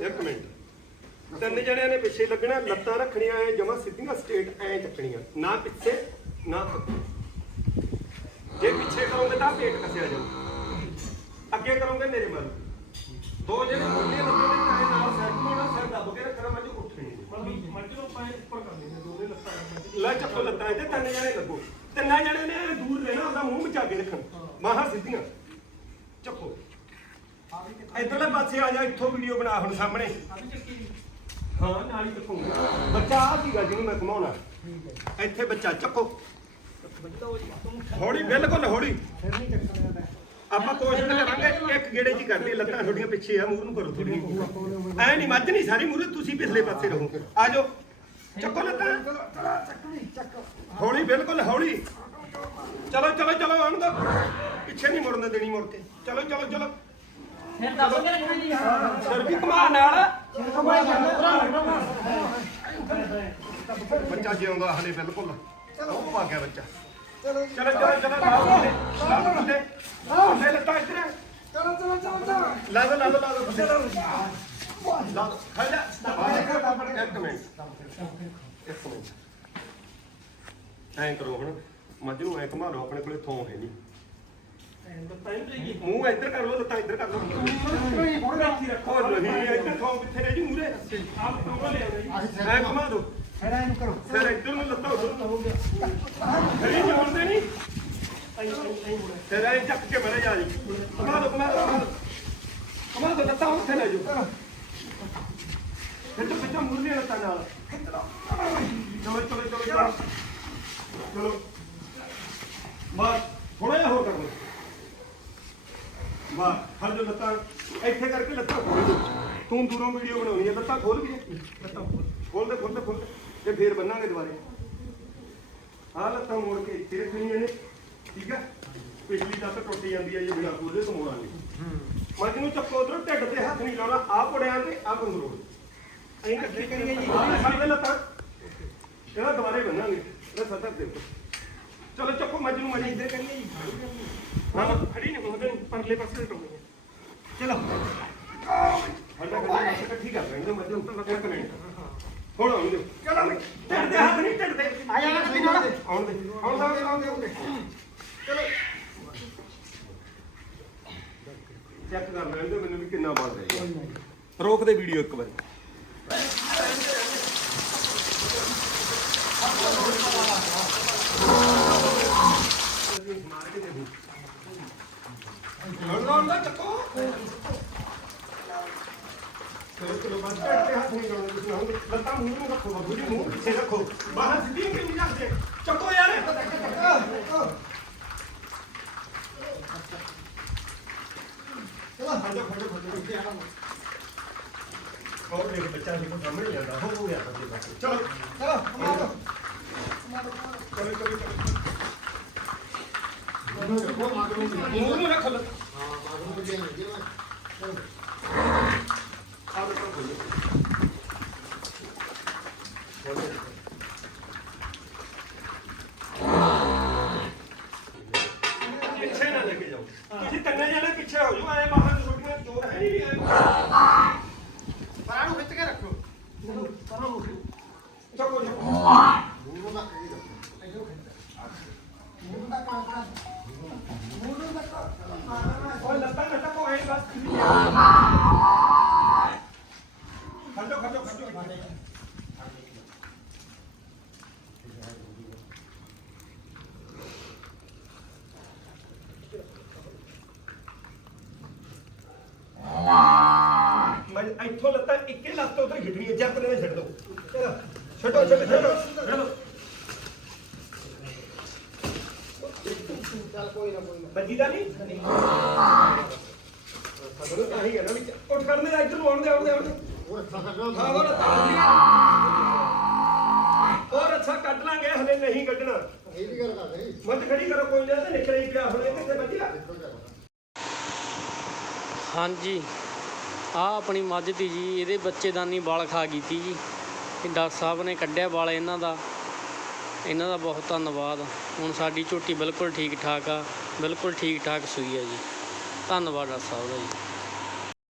ਇੱਕ ਮਿੰਟ। ਤਿੰਨ ਜਣਿਆਂ ਨੇ ਪਿੱਛੇ ਲੱਗਣਾ ਲੱਤਾਂ ਰੱਖਣੀਆਂ ਐ ਜਮਾ ਸਿੱਧੀਆਂ ਸਟੇਟ ਐ ਚੱਕਣੀਆਂ। ਨਾ ਪਿੱਛੇ ਨਾ ਅੱਗੇ। ਜੇ ਪਿੱਛੇ ਕਰੋਗੇ ਤਾਂ ਪੇਟ ਕੱਸਿਆ ਜਾਊ। ਅੱਗੇ ਕਰੋਗੇ ਮੇਰੇ ਵੱਲ। ਦੋ ਜਣੇ ਮੁੰਡੇ ਲੱਗੇ ਨੇ ਚਾਹੇ ਨਾਲ ਸੈੱਟ ਹੋਣਾ ਸਿਰ ਦੱਬ ਕੇ ਰੱਖਣਾ ਮੱਝ ਉੱਠਣੀ ਨਹੀਂ ਮੱਝ ਨੂੰ ਆਪਾਂ ਉੱਪਰ ਕਰ ਲੈਂਦੇ ਦੋਨੇ ਲੱਤਾਂ ਲੈ ਚੱਕੋ ਲੱਤਾਂ ਤੇ ਤਿੰਨ ਜਣੇ ਲੱਗੋ। ਤਿੰਨਾਂ ਜਣੇ ਨੇ ਦੂਰ ਰਹਿਣਾ ਉਹਦਾ ਮੂੰਹ ਬਚਾ ਕੇ ਰੱਖਣ। ਬਾਹਾਂ ਸਿੱਧੀਆਂ। ਇਧਰਲੇ ਪਾਸੇ ਆ ਜਾ ਇੱਥੋਂ ਵੀਡੀਓ ਬਣਾ ਹੁਣ ਸਾਹਮਣੇ। ਹਾਂ ਨਾਲ ਹੀ ਰੱਖੂਗਾ ਬੱਚਾ ਆ ਸੀਗਾ ਜਿਹਨੂੰ ਮੈਂ ਘਮਾਉਣਾ। ਇੱਥੇ ਬੱਚਾ ਚੱਕੋ। ਹੌਲੀ ਬਿਲਕੁਲ ਹੌਲੀ। ਆਪਾਂ ਕੋਸ਼ਿਸ਼ ਕਰਾਂਗੇ ਇੱਕ ਗੇੜੇ ਜੀ ਕਰਦੀ ਲੱਤਾਂ ਤੁਹਾਡੀਆਂ ਪਿੱਛੇ ਆ ਮੂੰਹ ਨੂੰ ਕਰੋ ਥੋੜੀ ਐ ਨਹੀਂ ਮੱਝ ਨਹੀਂ ਸਾਰੀ ਮੂਰੇ ਤੁਸੀਂ ਪਿਛਲੇ ਪਾਸੇ ਰਹੋ। ਆ ਜਾਓ। ਚੱਕੋ ਲੱਤਾਂ। ਹੌਲੀ ਬਿਲਕੁਲ ਹੌਲੀ। ਚਲੋ ਚਲੋ ਚਲੋ ਆਉਣ ਦੋ। ਪਿੱਛੇ ਨਹੀਂ ਮੁੜਨ ਦੇਣੀ ਮੁੜ ਕੇ। ਚਲੋ ਚਲੋ ਚਲੋ। ਫਿਰ ਦੱਬ ਕੇ ਰੱਖਣਾ ਜੀ। ਸਿਰ ਵੀ ਘੁਮਾ ਨਾਲ। ਬੱਚਾ ਜਿਉਂਦਾ ਹਲੇ ਬਿਲਕੁਲ। ਉਹ ਪਾ ਗਿਆ ਬੱਚਾ। ਚਲੋ ਚਲੋ ਚਲੋ ਲਾ ਦੋ ਲਾ ਦੋ ਬੰਦੇ ਬੰਦੇ ਲੱਤਾਂ ਇੱਧਰ। ਚਲੋ ਚਲੋ ਚਲੋ ਲਾ ਦੋ ਲਾ ਦੋ ਲਾ ਦੋ। ਬੰਦੇ ਲਾ ਦੋ। ਖੜ ਜਾ। ਇੱਕ ਮਿੰਟ। ਇੱਕ ਮਿੰਟ। ਐਂ ਕਰੋ ਹੁਣ। ਮੱਝ ਨੂੰ ਐਂ ਘੁਮਾ ਲਓ ਆਪਣੇ ਕੋਲੇ ਥੋਂ ਹੈ ਨਹੀਂ। ਮੂੰਹ ਇੱਧਰ ਕਰ ਲਓ, ਲੱਤਾਂ ਇੱਧਰ ਕਰ ਲਓ। ਹੁਣ ਰੱਖੀ ਰੱਖੋ ਨਹੀਂ, ਇੱਧਰ ਥੋਂ ਕਿੱਥੇ ਰਹਿ ਜੀ ਮੂਰੇ ਆਪ ਤੋਂ ਲੈ ਆਓ ਜੀ ਐਂ ਘੁਮਾ ਦਿਓ ਫਿਰ ਇਹਨੂੰ ਕਰੋ ਫਿਰ ਇੱਧਰ ਨੂੰ ਲੱਤਾਂ ਉਧਰ ਹੋ ਗਿਆ ਖੜੀ ਨਹੀਂ ਹੁੰਦੇ ਨਹੀਂ। ਫਿਰ ਐਂ ਚੱਕ ਕੇ ਮਰੇ ਜਾ ਜੀ। ਘੁਮਾ ਦਿਓ ਘੁਮਾ ਦਿਓ ਘੁਮਾ ਦਿਓ। ਲੱਤਾਂ ਉੱਥੇ ਲੈ ਜਾਓ। ਫਿਰ ਪਿੱਛੇ ਮੁਰਲੀ ਲੱਤਾਂ ਨਾਲ। ਚਲੋ ਚਲੋ ਚਲੋ। ਚਲੋ। ਬਸ ਥੋੜਾ ਜਿਹਾ ਹੋਰ ਕਰ ਲਓ ਵਾਹ ਹਰ ਜੋ ਲੱਤਾਂ। ਇੱਥੇ ਕਰਕੇ ਲੱਤਾਂ ਖੋਲ ਦਿਓ। ਤੂੰ ਦੂਰੋਂ ਵੀਡੀਓ ਬਣਾਉਣੀ ਹੈ ਲੱਤਾਂ ਖੋਲ ਵੀ ਲੱਤਾਂ ਖੋਲ। ਖੋਲ ਦੇ ਖੋਲ ਦੇ ਖੋਲ ਦੇ। ਤੇ ਫੇਰ ਬੰਨਾਂਗੇ ਦੁਬਾਰੇ। ਆਹ ਲੱਤਾਂ ਮੋੜ ਕੇ ਇੱਥੇ ਰੱਖਣੀਆਂ ਨੇ ਠੀਕ ਹੈ ਪਿਛਲੀ ਲੱਤ ਟੁੱਟ ਜਾਂਦੀ ਹੈ ਜੇ ਬਿਨਾਂ ਖੋਲੇ ਤੋਂ ਮੋੜਾਂਗੇ ਮੱਝ ਨੂੰ ਚੱਕੋ ਉਧਰੋਂ ਢਿੱਡ ਤੇ ਹੱਥ ਨਹੀਂ ਲਾਉਣਾ। ਆਹ ਪੁੜਿਆਂ ਤੇ ਆਹ ਬੰਗਰੋੜ ਐਂ ਇਕੱਠੇ ਕਰੀਏ ਜੀ। ਆਹ ਸਾਡੇ ਲੱਤਾਂ। ਇਹਦਾ ਦੁਬਾਰੇ ਬੰਨਾਂਗੇ। ਇਹਦਾ ਸੱਤਰ ਦੇ ਉੱਪਰ। ਚਲੋ ਚੱਕੋ ਮੱਝ ਨੂੰ ਮੱਝ ਇੱਧਰ ਕਰੀਏ ਹਾਂ ਖੜੀ ਨਹੀਂ ਹੁੰਦੇ ਪਰਲੇ ਪਾਸੇ ਟੋਕੋ ਚਲੋ। ਹੱਡਾ ਕਰ ਇਕੱਠੀ ਕਰ ਲੈਂਦੇ ਮੱਝ ਨੂੰ ਇੱਕ ਮਿੰਟ ਹੁਣ ਆਉਣ ਦਿਓ। ਚਲੋ ਢਿੱਡ ਦੇ ਹੱਥ ਨਹੀਂ ਢਿੱਡ ਦੇ ਆ ਜਾ ਨਾ ਆਉਣ ਦੇ ਆਉਣ ਦੇ ਆਉਣ ਦੇ ਆਉਣ ਦੇ। ਚਲੋ। ਚੈੱਕ ਕਰ ਲੈਂਦੇ ਮੈਨੂੰ ਵੀ ਕਿੰਨਾ ਬਣ ਰਿਹਾ ਰੋਕ ਦੇ ਵੀਡੀਓ ਇੱਕ ਵਾਰ। ਚਲੋ ਚਲੋ ਬਸ ਕੱਟ ਕੇ ਹੱਥ ਨਹੀਂ ਲਾਉਣੇ ਤੁਸੀਂ ਹੁਣ ਲੱਤਾਂ ਮੂੰਹ ਨੂੰ ਰੱਖੋ ਬਾਬੂ ਜੀ ਮੂੰਹ ਪਿੱਛੇ ਰੱਖੋ ਬਾਹਰ ਸਿੱਧੀ ਕਿਉਂ ਨਹੀਂ ਰੱਖਦੇ ਚੱਕੋ ਯਾਰ ਚਲੋ ਫੜੋ ਫੜੋ ਫੜੋ ਹੋਰ ਦੇਖ ਬੱਚਾ ਜੀ ਕੋ ਸਾਹਮਣੇ ਨਹੀਂ ਆਉਂਦਾ ਹੋ ਹੋ ਗਿਆ ਬੱਚੇ ਦਾ ਚਲੋ ਚਲੋ ਕਮਾ ਦੋ ਚਲੋ ਚਲੋ ਚਲੋ ਮੂੰਹ ਨੂੰ ਰੱਖੋ ਲੱਤਾਂ ਆਹ ਦੇਖੋ ਖੋਲ੍ਹੋ। ਖੋਲ੍ਹੋ। ਪਿੱਛੇ ਨਾ ਲੈ ਕੇ ਜਾਓ ਤੁਸੀਂ ਤਿੰਨੇ ਜਣੇ ਪਿੱਛੇ ਹੋ ਜਾਓ ਐ ਬਾਹਰ ਛੋਟੀਆਂ ਜੋਰ ਹੈ ਨਹੀਂ ਐ ਪਰਾਂ ਨੂੰ ਖਿੱਚ ਕੇ ਰੱਖੋ ਪਰਾਂ ਨੂੰ ਚੱਕੋ ਚੱਕੋ ਓਏ ਲੱਤਾਂ ਨਾ ਟੱਕੋ ਐ ਬਸ ਖੜੋ ਖੜੋ ਖੜੋ ਮੈਂ ਇੱਥੋਂ ਲੱਤਾਂ ਇੱਕੇ ਲੱਤ ਤੋਂ ਉੱਤੇ ਖਿੱਚਣੀ ਹੈ ਜੱਟ ਨੇ ਛੱਡ ਦੋ। ਚਲੋ, ਛੱਡੋ ਛੱਡੋ ਛੱਡੋ। ਚੱਲ ਕੋਈ ਨਾ ਕੋਈ ਨਾ। ਬੱਜੀ ਦਾ ਨਹੀਂ? ਖਬਰ ਤਾਂ ਹੀ ਹੈ ਨਾ ਵੀ ਉੱਠ ਕਰਨ ਦੇ ਇੱਧਰ ਨੂੰ ਆਉਣ ਦੇ ਆਉਣ ਦੇ ਆਉਣ ਦੇ। ਹਾਂ ਹੋਰ ਹੋਰ ਅੱਛਾ ਕੱਢ ਲਾਂਗੇ ਹਲੇ ਨਹੀਂ ਕੱਢਣਾ। ਮਤ ਖੜੀ ਕਰੋ ਕੋਈ ਨਾ ਤੇ ਨਿਕਲੇ ਹੀ ਪਿਆ ਹੁਣੇ ਕਿੱਥੇ ਬੱਜਿਆ ਹਾਂਜੀ। ਆ ਆਪਣੀ ਮੱਝ ਤੀ ਜੀ ਇਹਦੇ ਬੱਚੇਦਾਨੀ ਵਾਲ ਖਾ ਗਈ ਤੀ ਜੀ। ਇਹ ਡਾਕਟਰ ਸਾਹਿਬ ਨੇ ਕੱਢਿਆ ਵਾਲ ਇਹਨਾਂ ਦਾ। ਇਹਨਾਂ ਦਾ ਬਹੁਤ ਧੰਨਵਾਦ। ਹੁਣ ਸਾਡੀ ਝੋਟੀ ਬਿਲਕੁਲ ਠੀਕ ਠਾਕ ਆ। ਬਿਲਕੁਲ ਠੀਕ ਠਾਕ ਸੂਈ ਆ ਜੀ। ਧੰਨਵਾਦ ਡਾਕਟਰ ਸਾਹਿਬ ਦਾ ਜੀ।